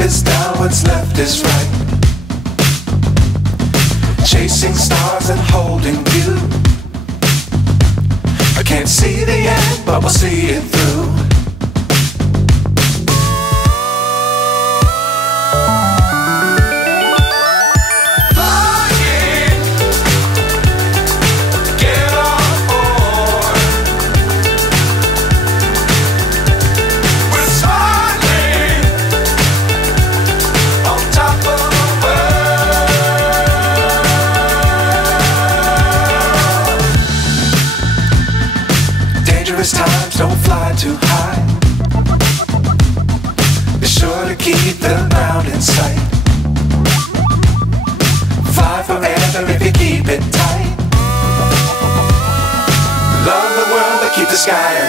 is down, what's left is right. Chasing stars and holding you. I can't see the end, but we'll see it through. Times don't fly too high. Be sure to keep the ground in sight. Fly forever if you keep it tight. Love the world but keep the sky